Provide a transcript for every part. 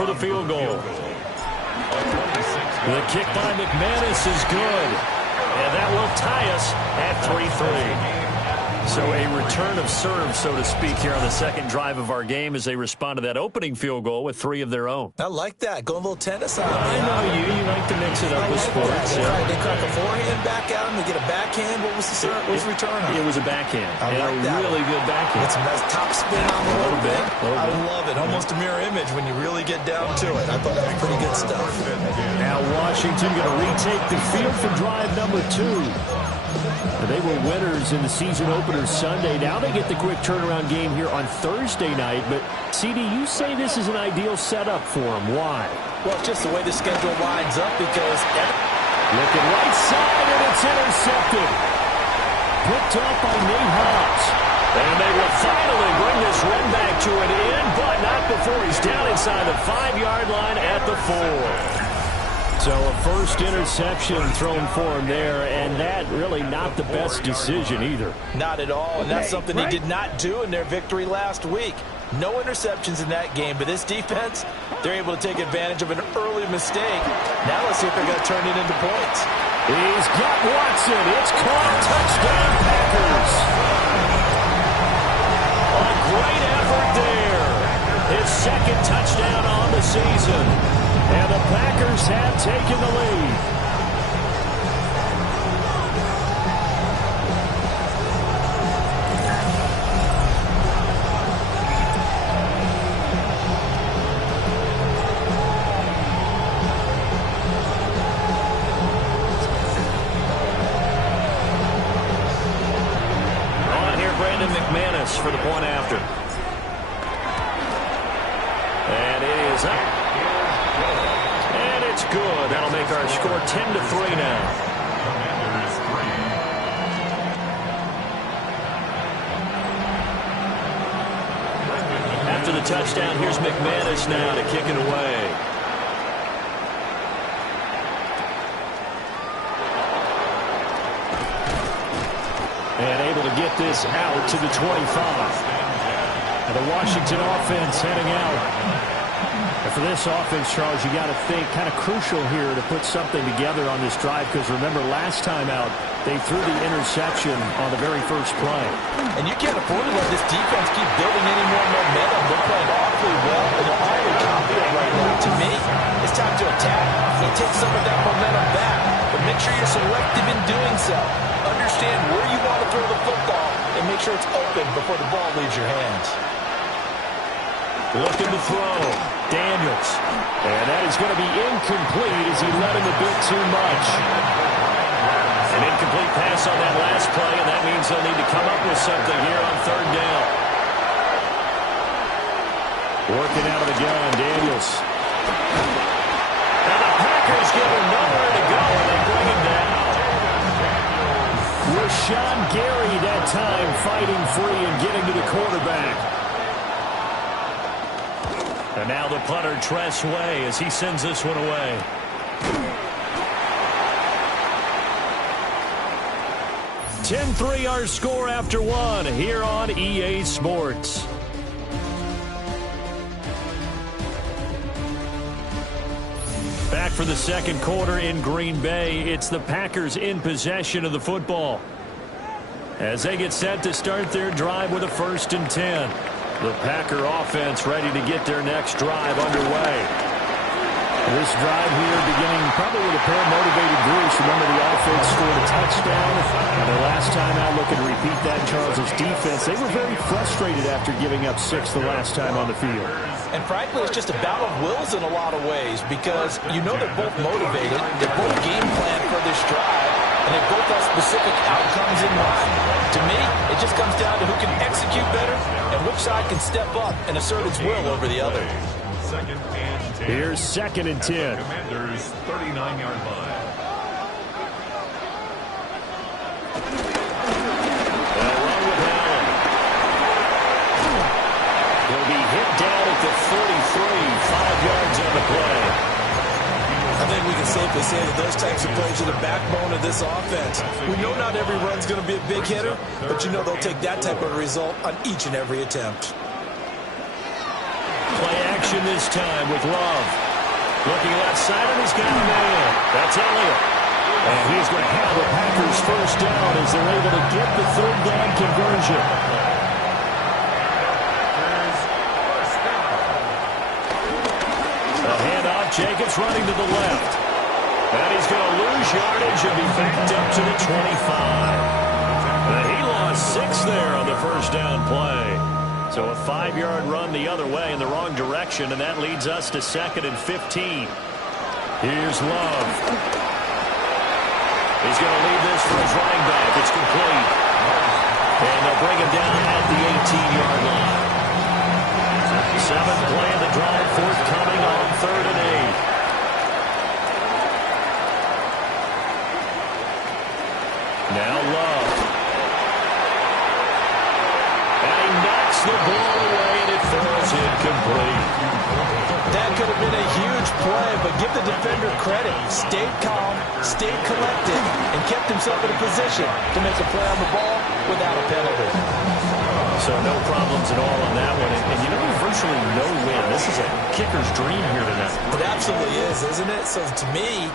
for the field goal. The kick by McManus is good. And that will tie us at 3-3. So a return of serve, so to speak, here on the second drive of our game as they respond to that opening field goal with 3 of their own. I like that. Going a little tennis on me. I know you. You like to mix it up with sports. They crack a forehand back at him. They get a backhand. What was the serve? What was the return on? It was a backhand. I like that. Really good backhand. It's a nice top spin on the little bit. I bit. love it. Almost a mirror image when you really get down to it. I thought that was pretty good stuff. Now Washington going to retake the field for drive number 2. They were winners in the season opener Sunday. Now they get the quick turnaround game here on Thursday night. But, CD, you say this is an ideal setup for them. Why? Well, it's just the way the schedule lines up because... Looking right side, and it's intercepted. Picked up by Nate Hobbs. And they will finally bring this run back to an end, but not before he's down inside the 5-yard line at the 4. So a first interception thrown for him there, and that really not the best decision either. Not at all, and that's something he did not do in their victory last week. No interceptions in that game, but this defense, they're able to take advantage of an early mistake. Now let's see if they're going to turn it into points. He's got Watson. It's caught. Touchdown, Packers. A great effort there. His second touchdown on the season. And the Packers have taken the lead. On here, Brandon McManus for the point after. And it is up. It's good. That'll make our score 10-3 now. After the touchdown, here's McManus now to kick it away. And able to get this out to the 25. And the Washington offense heading out. And for this offense, Charles, you got to think kind of crucial here to put something together on this drive because remember last time out they threw the interception on the very first play. And you can't afford to let this defense keep building any more momentum. They're playing awfully well and they're highly confident right now. To me, it's time to attack and take some of that momentum back. But make sure you're selective in doing so. Understand where you want to throw the football and make sure it's open before the ball leaves your hands. Looking to throw. Daniels. And that is going to be incomplete as he led him a bit too much. An incomplete pass on that last play, and that means they'll need to come up with something here on third down. Working out of the gun, Daniels. And the Packers give him nowhere to go, and they bring him down. Rashawn Gary that time fighting free and getting to the quarterback. And now the punter, Tress Way, as he sends this one away. (10-3) our score after one here on EA Sports. Back for the second quarter in Green Bay. It's the Packers in possession of the football as they get set to start their drive with a 1st and 10. The Packer offense ready to get their next drive underway. This drive here beginning probably with a pair of motivated Bruce. Remember the offense scored a touchdown. And the last time out looking to repeat that, Charles' defense, they were very frustrated after giving up 6 the last time on the field. And frankly, it's just a battle of wills in a lot of ways because you know they're both motivated. They're both game planned for this drive. And they both have specific outcomes in mind. To me, it just comes down to who can execute better and which side can step up and assert its will over the other. Here's 2nd and 10. Commanders 39-yard line. He'll be hit down at the 33, 5 yards on the play. I think we can safely say that those types of plays are the backbone of this offense. We know not every run's going to be a big hitter, but you know they'll take that type of result on each and every attempt. Play action motion this time with Love. Looking left side, and he's got a man. That's Elliott. And he's going to have the Packers first down as they're able to get the third down conversion. The handoff, Jacobs running to the left. And he's going to lose yardage and be backed up to the 25. And he lost 6 there on the first down play. So a 5-yard run the other way in the wrong direction, and that leads us to 2nd and 15. Here's Love. He's going to leave this for his running back. It's complete. And they'll bring him down at the 18-yard line. 7th play of the drive, forthcoming on 3rd and 8. Now Love. And he knocks the ball away, and it falls incomplete. That could have been a huge play, but give the defender credit. Stayed calm, stayed collected, and kept himself in a position to make a play on the ball without a penalty. So no problems at all on that one. And you know, virtually no win. This is a kicker's dream here tonight. It absolutely is, isn't it? So to me,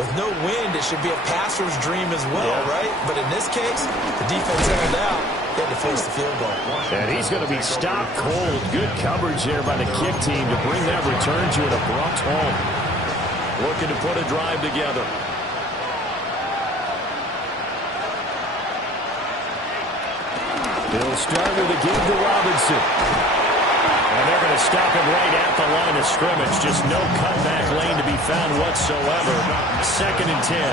with no wind, it should be a passer's dream as well, right? But in this case, the defense held out. They had to force the field goal. And he's going to be stopped cold. Good coverage there by the kick team to bring that return to an abrupt halt. Looking to put a drive together. He'll start with a give to Robinson. And they're going to stop him right at the line of scrimmage. Just no cutback lane to be found whatsoever. 2nd and 10.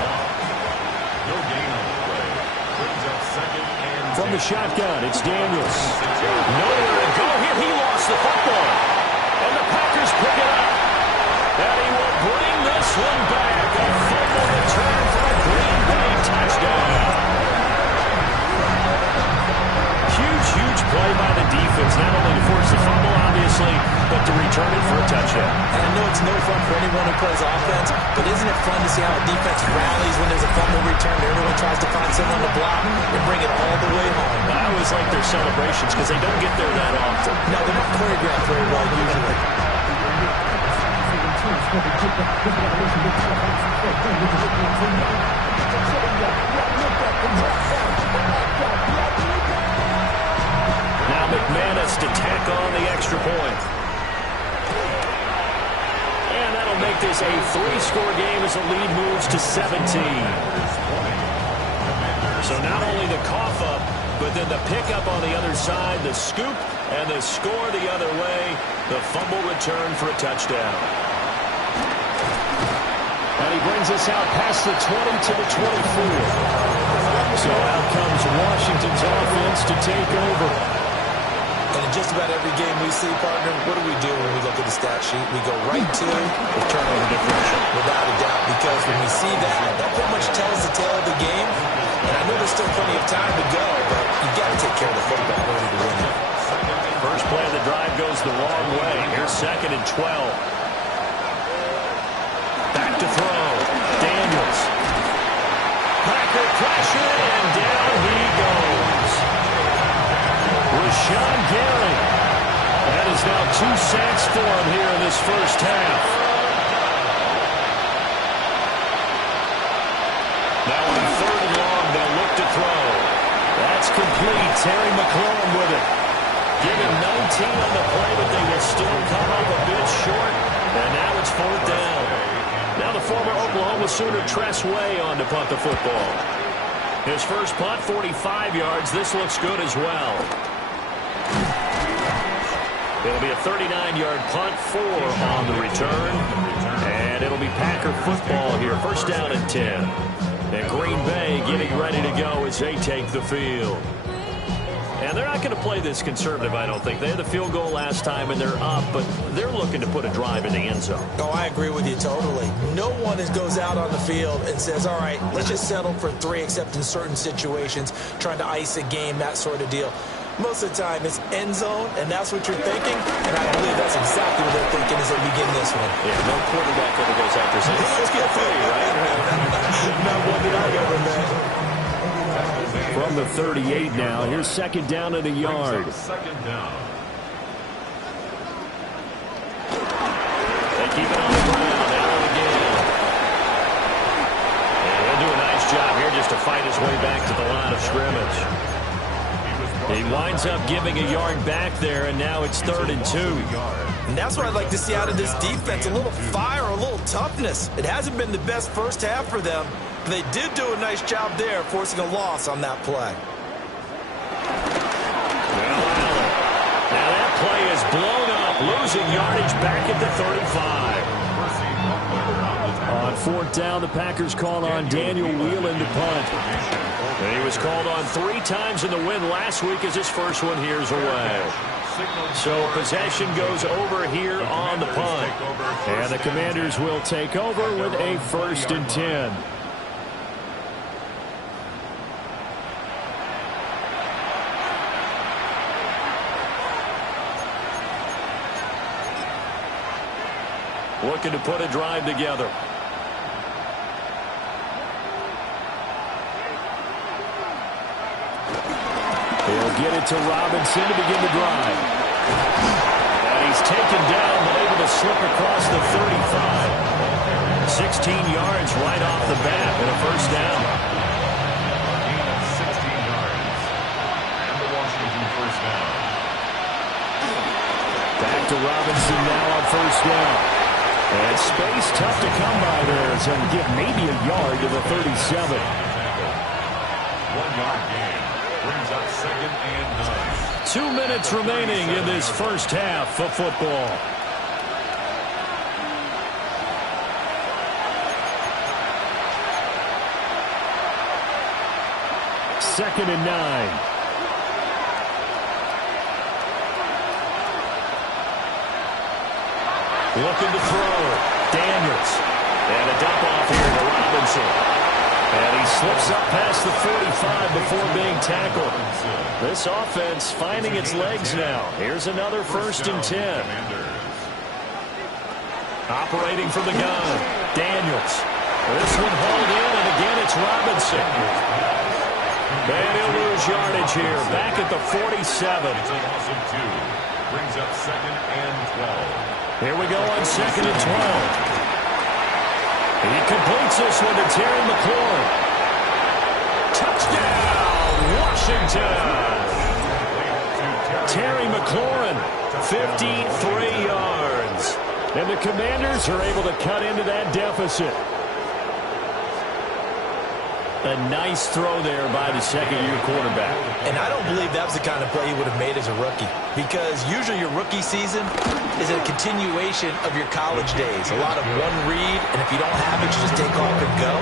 No gain on the play. Brings up 2nd and 10. From the shotgun, it's Daniels. Nowhere to go here. He lost the football. And the Packers pick it up. And he will bring this one back. A fumble return for a Green Bay touchdown. Huge play by the defense, not only to force the fumble, obviously, but to return it for a touchdown. And I know it's no fun for anyone who plays offense, but isn't it fun to see how a defense rallies when there's a fumble return? Everyone tries to find someone to block and bring it all the way home. I always like their celebrations because they don't get there that often. No, they're not choreographed very well usually. Now McManus to tack on the extra point. And that'll make this a 3-score game as the lead moves to 17. So not only the cough up, but then the pickup on the other side, the scoop, and the score the other way, the fumble return for a touchdown. And he brings us out past the 20 to the 24. So out comes Washington's offense to take over. And in just about every game we see, partner, what do we do when we look at the stat sheet? We go right to the turnover differential, without a doubt, because when we see that, that pretty much tells the tale of the game. And I know there's still plenty of time to go, but you've got to take care of the football in order to win it. First play of the drive goes the wrong way. Here's 2nd and 12. Back to throw. Daniels. Packer pressure, and down he goes. Rashawn Gary. That is now 2 sacks for him here in this first half. Now on 3rd and long, they'll look to throw. That's complete. Terry McLaurin with it. Given 19 on the play, but they will still come up a bit short. And now it's 4th down. Now the former Oklahoma Sooner Tress Way on to punt the football. His first punt, 45 yards. This looks good as well. It'll be a 39-yard punt, 4 on the return. And it'll be Packer football here. First down and 10. And Green Bay getting ready to go as they take the field. And they're not going to play this conservative, I don't think. They had the field goal last time, and they're up, but they're looking to put a drive in the end zone. Oh, I agree with you totally. No one goes out on the field and says, all right, let's just settle for 3, except in certain situations, trying to ice a game, that sort of deal. Most of the time, it's end zone, and that's what you're thinking. And I believe that's exactly what they're thinking as they begin this one. Yeah, no quarterback ever goes out there saying, let's get 3, right? Not one that I've ever met. From the 38 now, here's 2nd down and a yard. 2nd down. fight his way back to the line of scrimmage. He winds up giving a yard back there, and now it's 3rd and 2. And that's what I'd like to see out of this defense, a little fire, a little toughness. It hasn't been the best first half for them, but they did do a nice job there, forcing a loss on that play. Now that play is blown up, losing yardage back at the 35. On 4th down, the Packers call on Daniel Whelan to punt. And he was called on 3 times in the win last week as his first one here's away. So possession goes over here on the punt. And the Commanders will take over with a 1st and 10. Looking to put a drive together. He'll get it to Robinson to begin the drive. And he's taken down, but able to slip across the 35. 16 yards right off the bat and a 1st down. Gain of 16 yards. And the Washington 1st down. Back to Robinson now on 1st down. And space tough to come by there. So give maybe a yard to the 37. 1-yard gain. Brings up 2nd and 9. 2 minutes remaining in this first half of football. Second and 9. Looking to throw. Daniels. And a dump off here to Robinson. And he slips up past the 45 before being tackled. This offense finding its legs now. Here's another 1st and 10. Operating from the gun. Daniels. This one hauled in, and again it's Robinson. And he'll lose yardage here. Back at the 47. It's a loss of 2. Brings up 2nd and 12. Here we go on 2nd and 12. He completes this one to Terry McLaurin. Touchdown, Washington! Terry McLaurin, 53 yards. And the Commanders are able to cut into that deficit. A nice throw there by the 2nd-year quarterback. And I don't believe that was the kind of play he would have made as a rookie, because usually your rookie season is a continuation of your college days. A lot of one read, and if you don't have it, you just take off and go.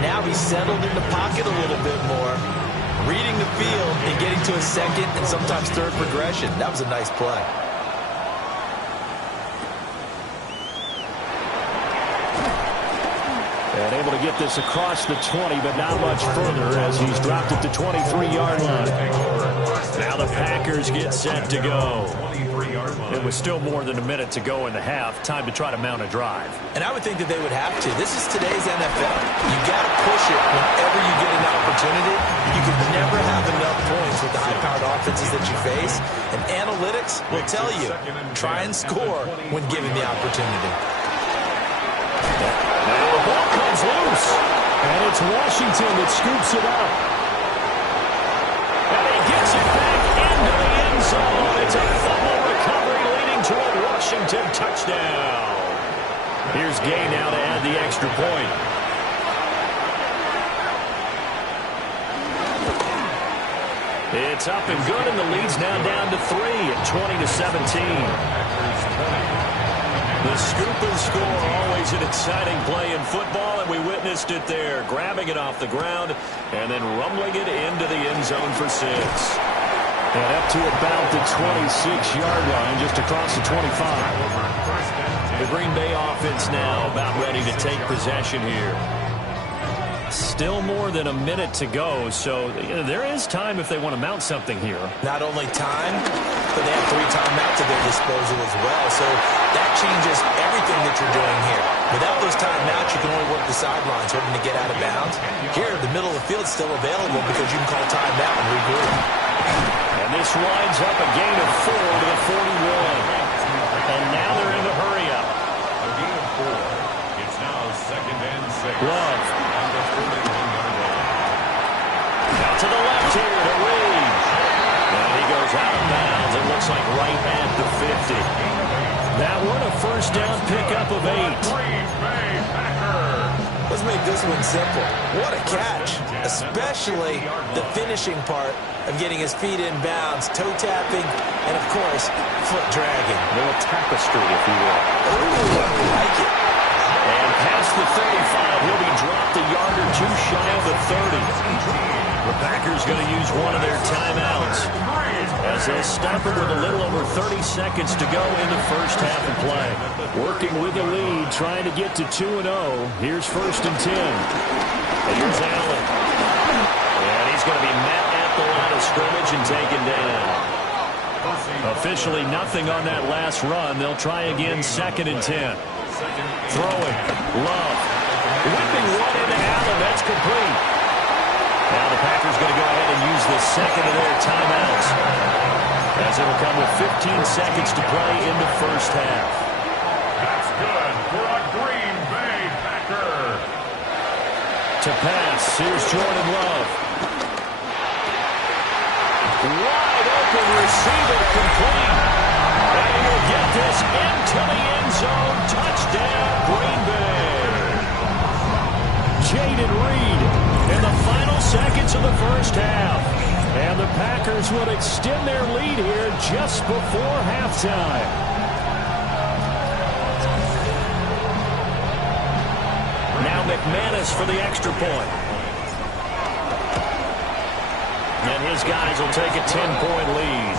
Now he's settled in the pocket a little bit more, reading the field and getting to a 2nd and sometimes 3rd progression. That was a nice play. And able to get this across the 20, but not much further as he's dropped it to 23-yard line. Now the Packers get set to go. It was still more than a minute to go in the half. Time to try to mount a drive. And I would think that they would have to. This is today's NFL. You got to push it whenever you get an opportunity. You can never have enough points with the high-powered offenses that you face. And analytics will tell you, try and score when given the opportunity. Now the ball comes loose. And it's Washington that scoops it up. And he gets it back into the end zone. It's a fumble recovery leading to a Washington touchdown. Here's Gay now to add the extra point. It's up and good, and the lead's now down to 3 at 20-17. The scoop and score, always an exciting play in football, and we witnessed it there, grabbing it off the ground and then rumbling it into the end zone for 6. And up to about the 26-yard line, just across the 25. The Green Bay offense now about ready to take possession here. Still more than a minute to go, so there is time if they want to mount something here. Not only time, but they have 3 timeouts at their disposal as well. So that changes everything that you're doing here. Without those timeouts, you can only work the sidelines, hoping to get out of bounds. Here, the middle of the field's still available because you can call timeout and regroup. And this winds up a gain of 4 to the 41. And now they're in the hurry up. A gain of 4. It's now 2nd and 6. Love. right at the 50. That one a first down pickup of 8. Let's make this one simple. What a catch, especially the finishing part of getting his feet in bounds, toe tapping, and of course, foot dragging. A little tapestry, if you will. Ooh, I like it. And past the 35, he'll be dropped a yard or two shy of the 30. The Packers going to use one of their timeouts as they'll stop it with a little over 30 seconds to go in the first half of play. Working with the lead, trying to get to 2-0. Here's 1st and 10. And here's Allen. And he's going to be met at the line of scrimmage and taken down. Officially nothing on that last run. They'll try again, 2nd and 10. Throwing. Love. Whipping one into Allen. That's complete. Now the Packers going to go ahead and use the second of their timeouts, as it'll come with 15 seconds to play in the first half. That's good for a Green Bay Packer. To pass, here's Jordan Love. Wide open receiver, complete. And he'll get this into the end zone. Touchdown, Green Bay. Jaden Reed in the final seconds of the first half. And the Packers will extend their lead here just before halftime. Now McManus for the extra point. And his guys will take a 10-point lead.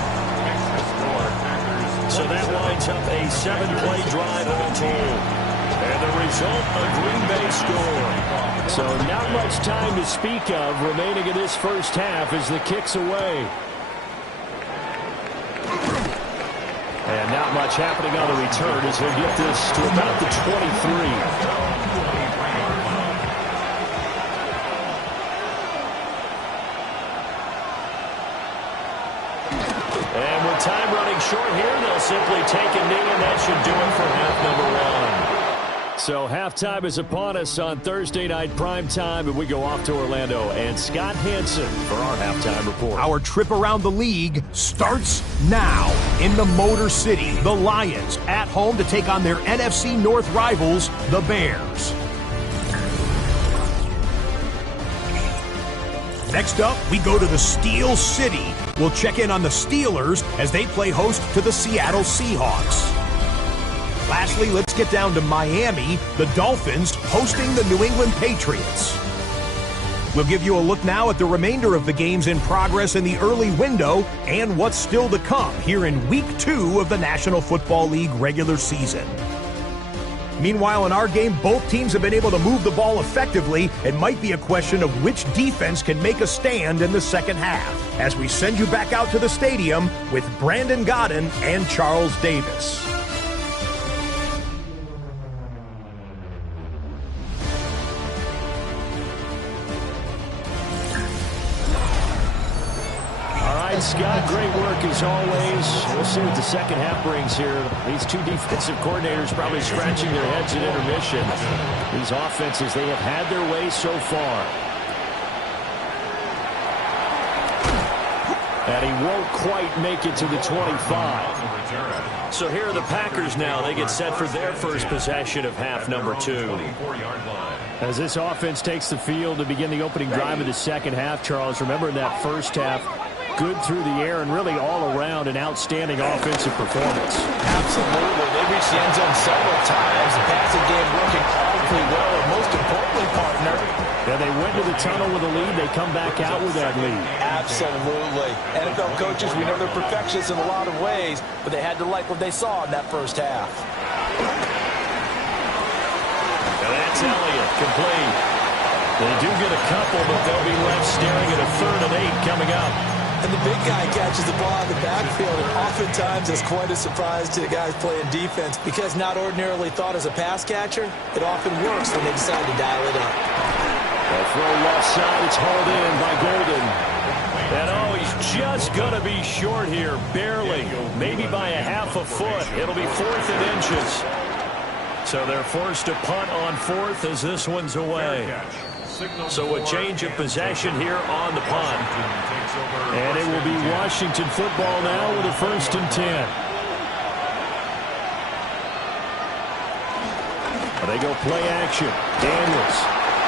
So that winds up a 7-play drive all told. And the result, a Green Bay score. So not much time to speak of remaining in this first half as the kick's away. And not much happening on the return as they get this to about the 23. And with time running short here, they'll simply take a knee, and that should do it for half number 1. So halftime is upon us on Thursday night primetime, and we go off to Orlando. And Scott Hansen for our halftime report. Our trip around the league starts now in the Motor City. The Lions at home to take on their NFC North rivals, the Bears. Next up, we go to the Steel City. We'll check in on the Steelers as they play host to the Seattle Seahawks. Lastly, let's get down to Miami, the Dolphins hosting the New England Patriots. We'll give you a look now at the remainder of the games in progress in the early window and what's still to come here in Week 2 of the National Football League regular season. Meanwhile, in our game, both teams have been able to move the ball effectively. It might be a question of which defense can make a stand in the second half, as we send you back out to the stadium with Brandon Godden and Charles Davis. Scott, great work as always. We'll see what the second half brings here. These two defensive coordinators probably scratching their heads at intermission. These offenses, they have had their way so far. And he won't quite make it to the 25. So here are the Packers now. They get set for their first possession of half number 2. As this offense takes the field to begin the opening drive of the second half, Charles, remember in that first half, good through the air and really all around an outstanding offensive performance. Absolutely. They reached the end zone several times. The passing game working awfully well, and most importantly, partner. Yeah, they went to the tunnel with a lead. They come back out with that lead. Absolutely. NFL coaches, we know they're perfectionists in a lot of ways, but they had to like what they saw in that first half. And that's Elliott, complete. They do get a couple, but they'll be left staring at a 3rd and 8 coming up. And the big guy catches the ball in the backfield, and oftentimes it's quite a surprise to the guys playing defense because not ordinarily thought as a pass catcher, it often works when they decide to dial it up. A throw left side, it's hauled in by Golden. And oh, he's just going to be short here, barely, maybe by a half a foot. It'll be 4th and inches. So they're forced to punt on 4th as this one's away. So a change of possession here on the punt. And it will be Washington football now with a 1st and 10. They go play action. Daniels.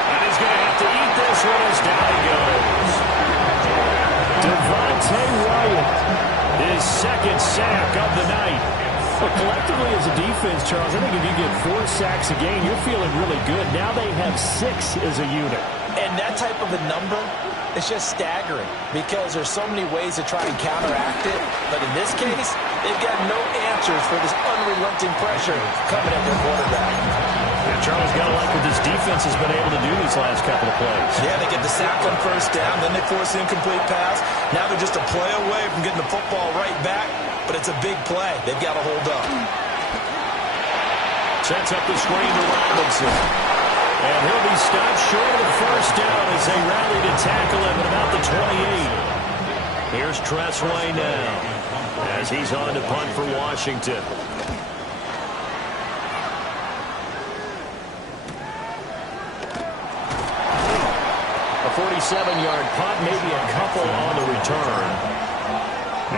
And he's going to have to eat this one as down he goes. Devontae Wyatt, his 2nd sack of the night. Well, collectively as a defense, Charles, I think if you get 4 sacks a game, you're feeling really good. Now they have 6 as a unit. And that type of a number, it's just staggering because there's so many ways to try and counteract it. But in this case, they've got no answers for this unrelenting pressure coming at their quarterback. And Charles, got to like what this defense has been able to do these last couple of plays. Yeah, they get the sack on 1st down, then they force the incomplete pass. Now they're just a play away from getting the football right back, but it's a big play. They've got to hold up. Sets up the screen to Robinson. And he'll be stopped short of the 1st down as they rally to tackle him at about the 28. Here's Tressway now as he's on to punt for Washington. A 47-yard punt, maybe a couple on the return.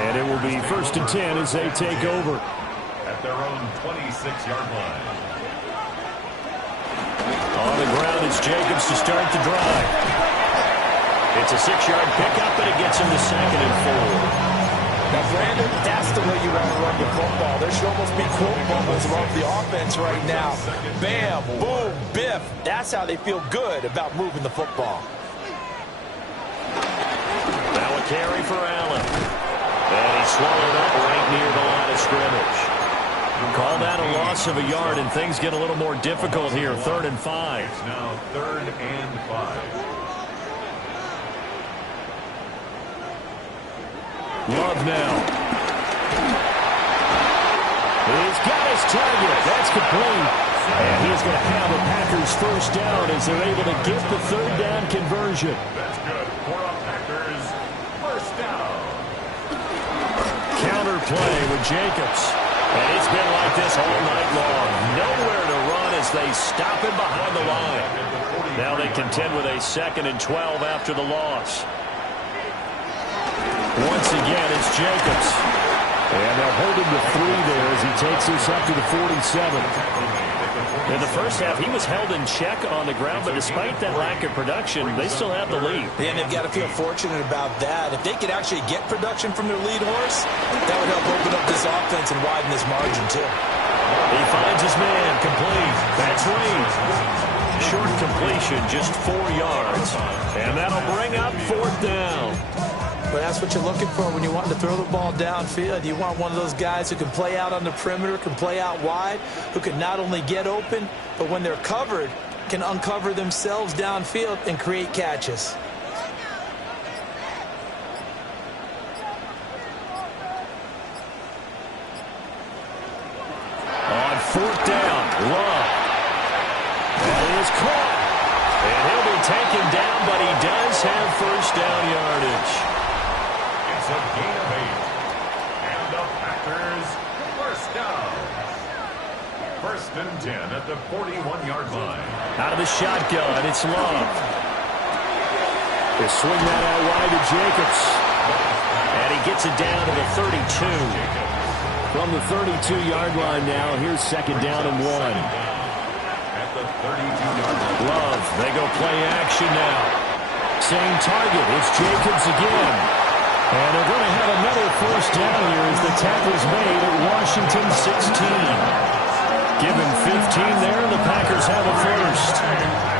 And it will be 1st and 10 as they take over. At their own 26-yard line. On the ground is Jacobs to start the drive. It's a 6-yard pickup, and it gets him to 2nd and 4. Now, Brandon, that's the way you want to run the football. There should almost be quote bubbles above the offense right now. Bam, boom, biff. That's how they feel good about moving the football. Now a carry for Allen. And he's swallowed up right near the line of scrimmage. Call that a loss of a yard, and things get a little more difficult here. 3rd and 5. It's now 3rd and 5. Love now. He's got his target. That's complete. And he's going to have a Packers 1st down as they're able to get the 3rd down conversion. That's good for a Packers 1st down. Counter play with Jacobs. And it's been like this all night long. Nowhere to run as they stop him behind the line. Now they contend with a 2nd and 12 after the loss. Once again, it's Jacobs. And they'll hold him to 3 there as he takes this up to the 47. In the 1st half, he was held in check on the ground, but despite that lack of production, they still have the lead. And they've got to feel fortunate about that. If they could actually get production from their lead horse, that would help open up this offense and widen this margin, too. He finds his man, complete. That's Reed. Short completion, just 4 yards. And that'll bring up 4th down. But that's what you're looking for when you want to throw the ball downfield. You want one of those guys who can play out on the perimeter, can play out wide, who can not only get open, but when they're covered, can uncover themselves downfield and create catches. On 4th down, Love. That is caught. And he'll be taken down, but he does have 1st down yardage. It's a gain of 8. And the Packers 1st down. 1st and 10 at the 41-yard line. Out of the shotgun, it's Love. They swing that out wide to Jacobs. And he gets it down to the 32. From the 32-yard line now, here's 2nd down and 1. At the 32-yard line. Love, they go play action now. Same target, it's Jacobs again. And they're going to have another 1st down here as the tackle's made at Washington 16. Given 15 there, the Packers have a 1st.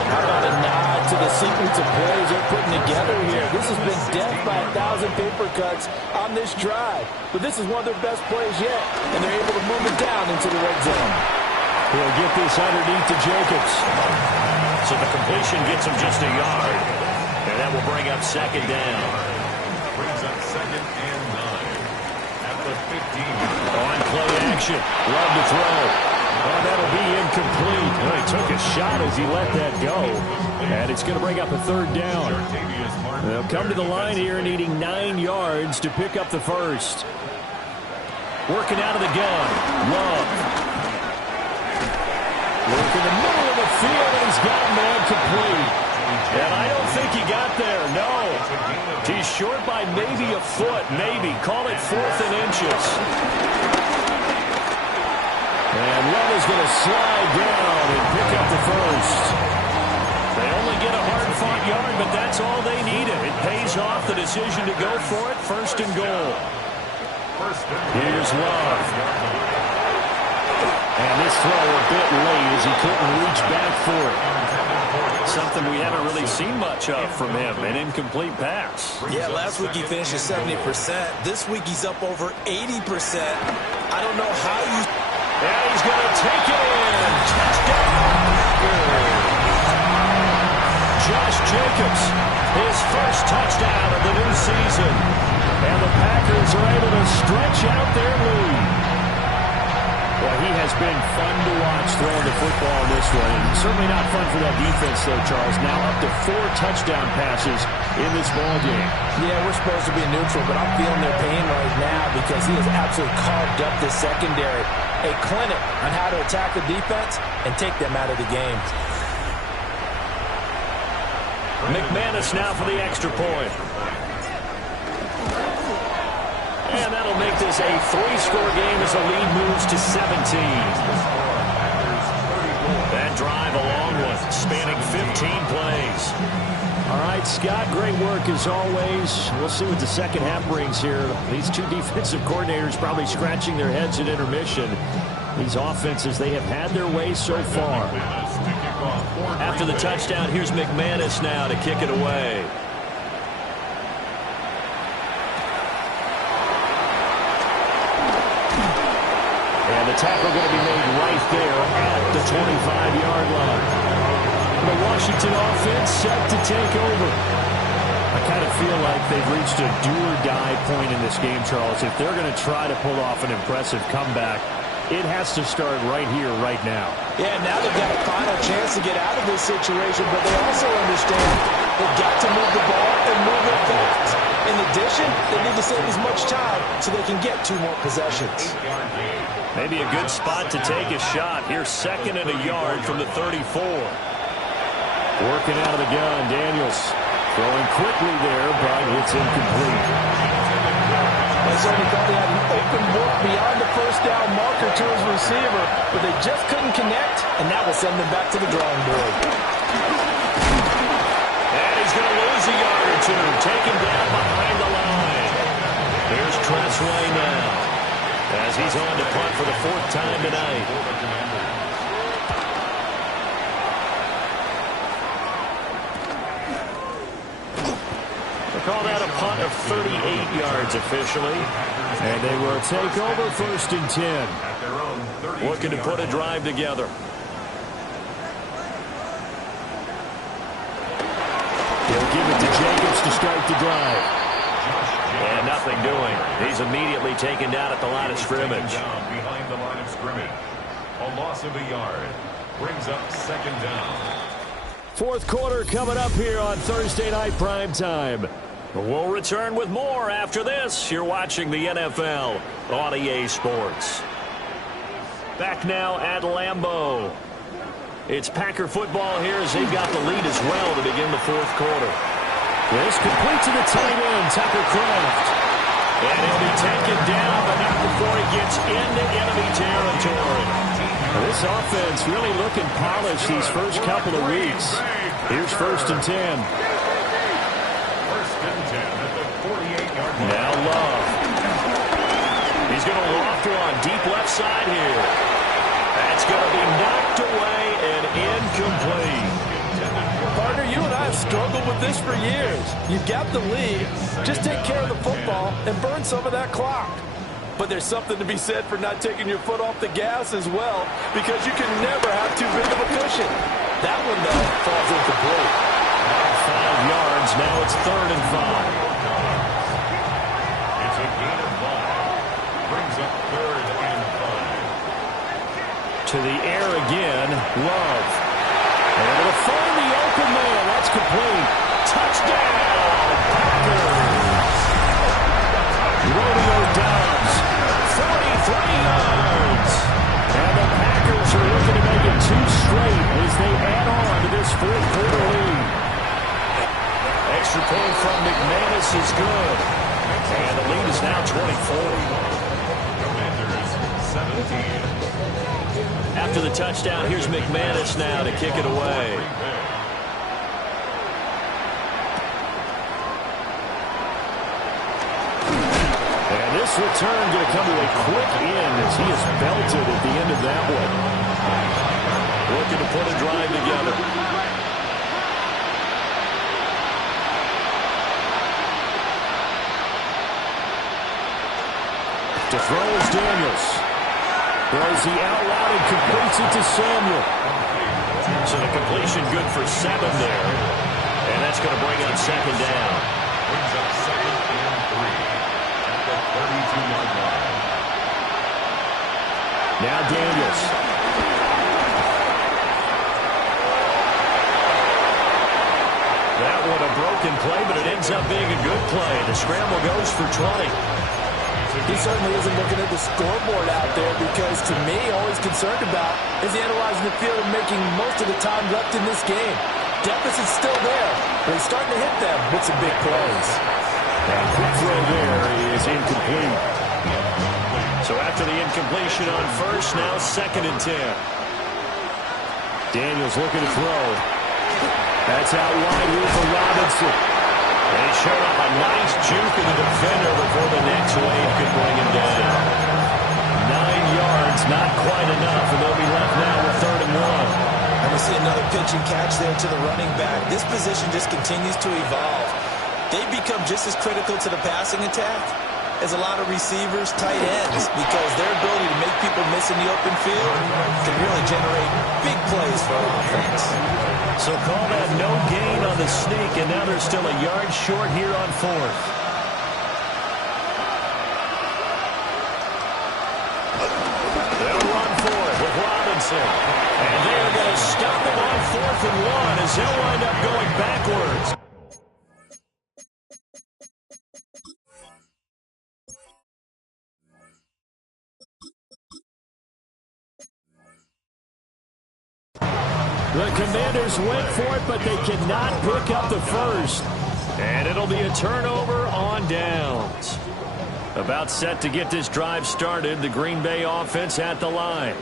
How about a nod to the sequence of plays they're putting together here? This has been death by 1,000 paper cuts on this drive. But this is one of their best plays yet, and they're able to move it down into the red zone. He'll get this underneath to Jacobs. So the completion gets him just a yard. And that will bring up 2nd down. Brings up 2nd and 9 at the 15. On play action. Love to throw. And that'll be incomplete. Well, he took a shot as he let that go. And it's going to bring up a 3rd down. They'll come to the line here needing 9 yards to pick up the 1st. Working out of the gun. Love. Working the middle of the field, and he's got a man complete. And I don't think he got there, no. He's short by maybe a foot, maybe. Call it 4th and inches. And Love is going to slide down and pick up the first. They only get a hard-fought yard, but that's all they needed. It pays off the decision to go for it, 1st and goal. Here's Love. And this throw a bit late as he couldn't reach back for it. Something we haven't really seen much of from him, an incomplete pass. Yeah, last week he finished at 70%. This week he's up over 80%. I don't know how you... And he's going to take it in. Touchdown. Josh Jacobs, his first touchdown of the new season. And the Packers are able to stretch out their lead. Well, he has been fun to watch throwing the football in this one. Certainly not fun for that defense, though, Charles. Now up to 4 touchdown passes in this ballgame. Yeah, we're supposed to be neutral, but I'm feeling their pain right now because he has absolutely carved up this secondary. A clinic on how to attack the defense and take them out of the game. McManus now for the extra point. And that'll make this a 3-score game as the lead moves to 17. That drive a long one, spanning 15 plays. All right, Scott, great work as always. We'll see what the second half brings here. These two defensive coordinators probably scratching their heads at intermission. These offenses, they have had their way so far. After the touchdown, here's McManus now to kick it away. And the tackle going to be made right there at the 25-yard line. The Washington offense set to take over. I kind of feel like they've reached a do-or-die point in this game, Charles. If they're going to try to pull off an impressive comeback, it has to start right here, right now. Yeah, now they've got a final chance to get out of this situation, but they also understand they've got to move the ball and move it fast. In addition, they need to save as much time so they can get 2 more possessions. Maybe a good spot to take a shot. Here's 2nd and a yard from the 34. Working out of the gun, Daniels throwing quickly there, but it's incomplete. They certainly thought he had an open look beyond the first down marker to his receiver, but they just couldn't connect, and that will send them back to the drawing board. And he's going to lose a yard or 2, taken down behind the line. Here's Tressway now, as he's on to punt for the 4th time tonight. They call that a punt of 38 yards officially. And they will take over 1st and 10. Looking to put a drive together. He'll give it to Jacobs to start the drive. And nothing doing. He's immediately taken down at the line of scrimmage. Behind the line of scrimmage. A loss of a yard. Brings up 2nd down. 4th quarter coming up here on Thursday Night Prime Time. We'll return with more after this. You're watching the NFL on EA Sports. Back now at Lambeau. It's Packer football here as they've got the lead as well to begin the 4th quarter. This complete to the tight end, Tucker Kraft. And he'll be taken down, but not before he gets into enemy territory. This offense really looking polished these first couple of weeks. Here's 1st and 10. Now Love. He's going to loft one deep left side here. That's going to be knocked away and incomplete. Partner, you and I have struggled with this for years. You've got the lead. Just take care of the football and burn some of that clock. But there's something to be said for not taking your foot off the gas as well, because you can never have too big of a cushion. That one, though, falls incomplete. 5 yards. Now it's 3rd and 5. It's a gain of 5. Brings up 3rd and 5. To the air again. Love. Able to find the open man. That's complete. Touchdown, Packers. Rodeo Dobbs, 43 yards. And the Packers are looking to make it 2 straight as they add on to this 4th quarter lead. 24. Commanders 17. After the touchdown, here's McManus now to kick it away. And this return going to come to a quick end as he is belted at the end of that one. Looking to put a drive together. To throw is Daniels. Throws the out route and completes it to Samuel. So the completion good for 7 there. And that's going to bring on second down. Brings up second and 3 at the 32-yard line. Now Daniels. That one a broken play, but it ends up being a good play. The scramble goes for 20. He certainly isn't looking at the scoreboard out there because, to me, all he's concerned about is analyzing the field and making most of the time left in this game. Deficit's still there, but he's starting to hit them with some big plays. And quick throw there is incomplete. So after the incompletion on first, now second and 10. Daniels looking to throw. That's out wide here for Robinson. And he showed up a nice juke in the defender before the next wave could bring him down. 9 yards, not quite enough, and they'll be left now with 3rd and 1. And we see another pitch and catch there to the running back. This position just continues to evolve. They become just as critical to the passing attack as a lot of receivers, tight ends, because their ability to make people miss in the open field can really generate big plays for an offense. So call that no gain on the sneak, and now they're still a yard short here on 4th. They'll run for it with Robinson. And they're going to stop him on 4th and 1 as they'll wind up going backwards. The Commanders went for it, but they cannot pick up the first. And it'll be a turnover on downs. About set to get this drive started, the Green Bay offense at the line.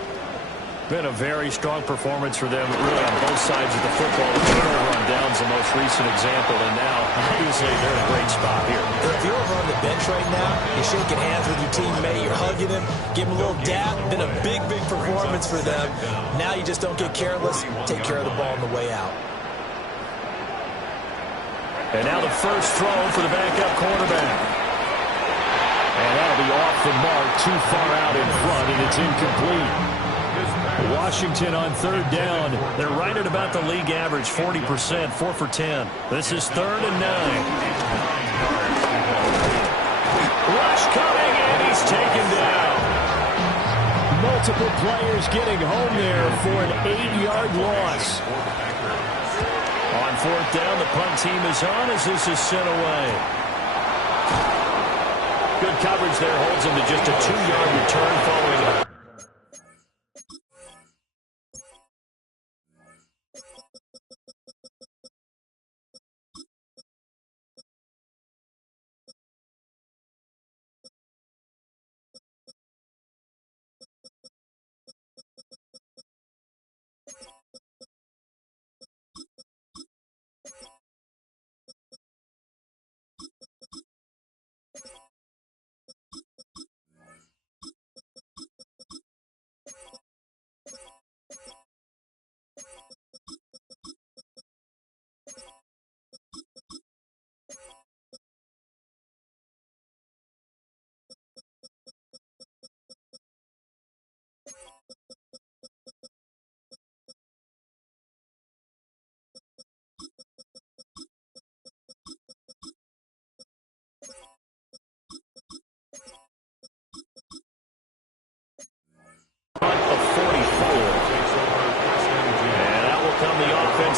Been a very strong performance for them, really, on both sides of the football. The turnover on downs, the most recent example, and now, obviously, they're in a great spot here. If you're over on the bench right now, you're shaking hands with your teammate, you're hugging him, give him a little dap. Been a big, big performance for them. Now you just don't get careless. Take care of the ball on the way out. And now the first throw for the backup quarterback. And that'll be off the mark, too far out in front, and it's incomplete. Washington on 3rd down. They're right at about the league average, 40%, 4 for 10. This is 3rd and 9. Rush coming, and he's taken down. Multiple players getting home there for an 8-yard loss. On 4th down, the punt team is on as this is sent away. Good coverage there, holds him to just a 2-yard return following it.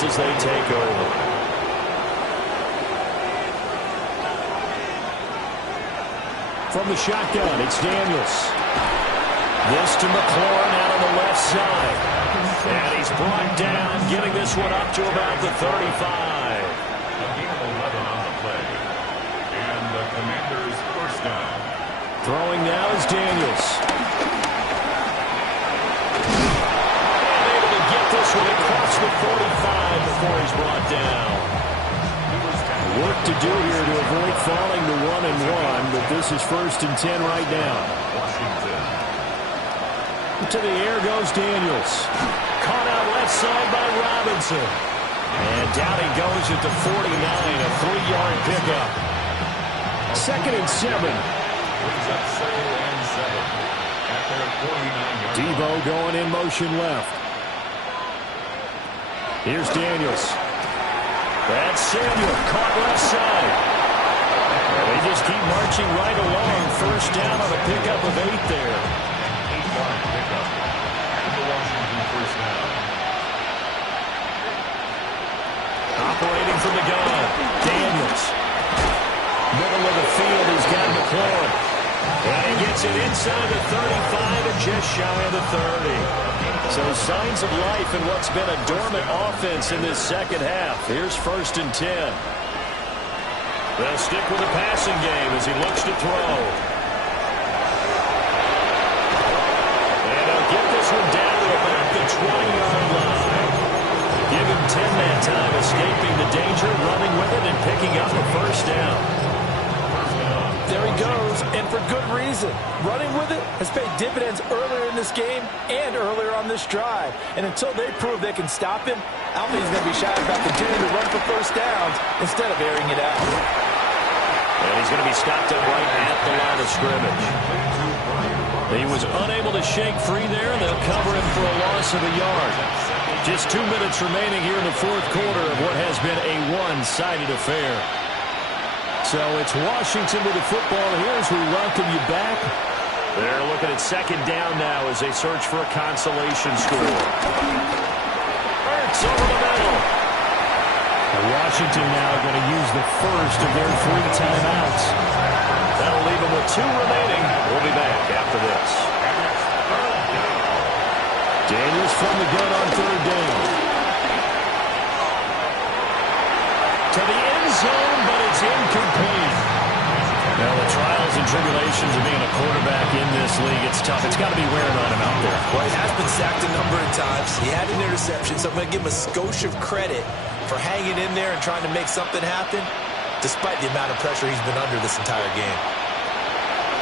As they take over. From the shotgun, it's Daniels. This to McLaurin out on the left side. And he's brought down, getting this one up to about the 35. A gain of 11 on the play. And the Commanders' first down. Throwing now is Daniels. And able to get this one across the 45 before he's brought down. Work to do here to avoid falling to 1-1, but this is 1st and 10 right now. To the air goes Daniels. Caught out left side by Robinson. And down he goes at the 49, a 3-yard pickup. 2nd and 7. Debo going in motion left. Here's Daniels. That's Samuel, caught left side. And they just keep marching right along. 1st down on a pickup of 8 there. 8-yard pickup. And the Washington 1st down. Operating from the gun, Daniels. Middle of the field, he's got McLaurin. And he gets it inside the 35 and just shy of the 30. So signs of life in what's been a dormant offense in this second half. Here's 1st and 10. They'll stick with the passing game as he looks to throw. And they'll get this one down to about the 20-yard line. Give him 10 that time, escaping the danger, running with it, and picking up a 1st down. There he goes, and for good reason. Running with it has paid dividends earlier in this game and earlier on this drive. And until they prove they can stop him, I don't think he's going to be shy about continuing to run for 1st downs instead of airing it out. And he's going to be stopped up right at the line of scrimmage. He was unable to shake free there, and they'll cover him for a loss of a yard. Just 2 minutes remaining here in the 4th quarter of what has been a one-sided affair. So it's Washington with the football here as we welcome you back. They're looking at 2nd down now as they search for a consolation score. Hurts over the middle. And Washington now going to use the first of their 3 timeouts. That'll leave them with 2 remaining. We'll be back after this. Daniels from the gun on 3rd down. To the end zone, but it's incomplete. Now, the trials and tribulations of being a quarterback in this league, it's tough. It's got to be wearing on him out there. Well, he has been sacked a number of times. He had an interception, so I'm going to give him a skosh of credit for hanging in there and trying to make something happen, despite the amount of pressure he's been under this entire game.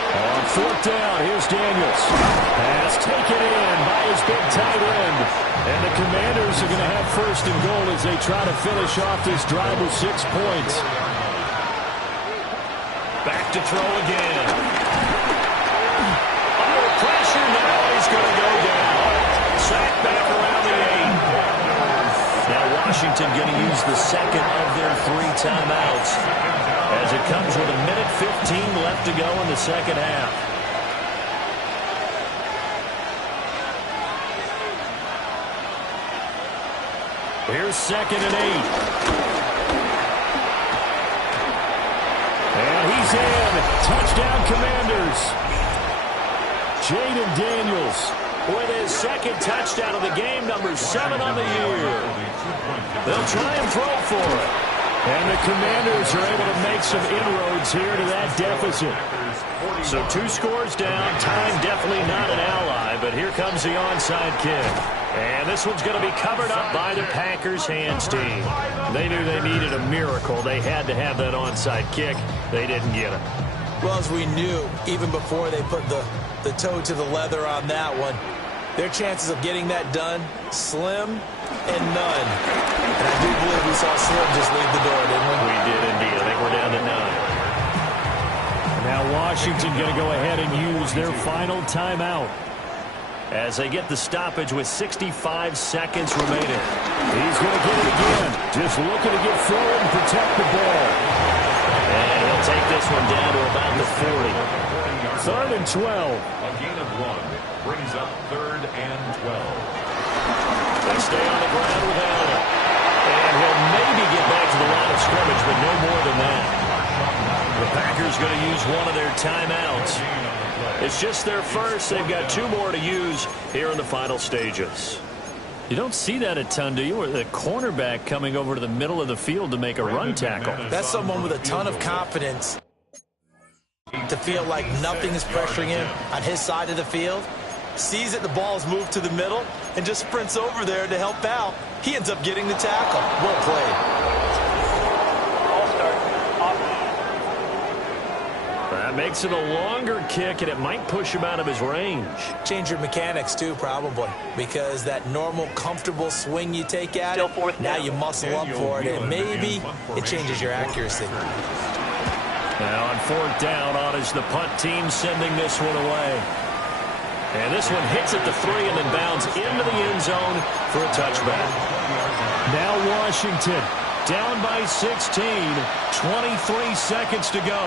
On 4th down, here's Daniels. Pass taken in by his big tight end. And the Commanders are going to have 1st and goal as they try to finish off this drive with 6 points. Back to throw again. Under pressure now, he's going to go down. Sacked back around the 8. Now Washington going to use the 2nd of their 3 timeouts as it comes with 1:15 left to go in the second half. Here's 2nd and 8. And he's in. Touchdown, Commanders. Jaden Daniels with his 2nd touchdown of the game, number 7 on the year. They'll try and throw for it. And the Commanders are able to make some inroads here to that deficit. So 2 scores down. Time definitely not an ally, but here comes the onside kick. And this one's going to be covered up by the Packers hands team. They knew they needed a miracle. They had to have that onside kick. They didn't get it. Well, as we knew, even before they put the toe to the leather on that one, their chances of getting that done, slim and none. And I do believe we saw Slim just leave the door, didn't we? We did indeed. I think we're down to 9. Now Washington going to go ahead and use their final timeout as they get the stoppage with 65 seconds remaining. He's going to get it again. Just looking to get forward and protect the ball. And he'll take this one down to about the 40. 3rd and 12. A gain of 1 brings up 3rd and 12. They stay on the ground without it. And he'll maybe get back to the line of scrimmage, but no more than that. The Packers going to use one of their timeouts. It's just their first. They've got 2 more to use here in the final stages. You don't see that a ton, do you? Or the cornerback coming over to the middle of the field to make a run tackle. That's someone with a ton of confidence. to feel like nothing is pressuring him on his side of the field. Sees that the ball is moved to the middle and just sprints over there to help out. He ends up getting the tackle. Well played. That makes it a longer kick, and it might push him out of his range. Change your mechanics, too, probably, because that normal, comfortable swing you take at it, now you muscle up for it, and maybe it changes your accuracy. Now on fourth down, on is the punt team sending this one away. And this one hits at the 3 and then bounds into the end zone for a touchback. Now Washington down by 16, 23 seconds to go.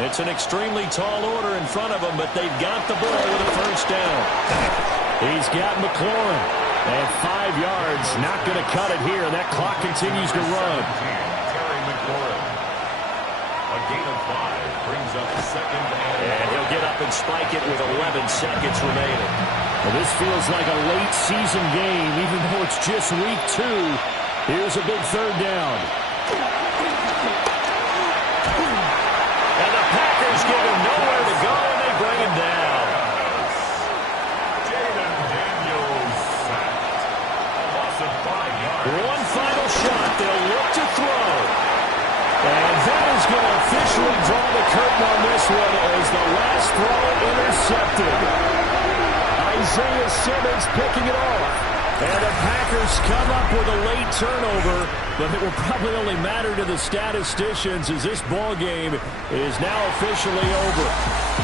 It's an extremely tall order in front of them, but they've got the ball with a first down. He's got McLaurin. And 5 yards, not going to cut it here. That clock continues to run. Terry McLaurin. A gain of 5 brings up second and he'll get up and spike it with 11 seconds remaining. Well, this feels like a late season game, even though it's just week 2. Here's a big third down. And the Packers give him nowhere to go, and they bring him down. Jaden Daniels sacked. A loss of 5 yards. One final shot. They'll look to throw. And that is going to officially draw the curtain on this one as the last throw intercepted. Isaiah Simmons picking it off. And the Packers come up with a late turnover, but it will probably only matter to the statisticians as this ball game is now officially over.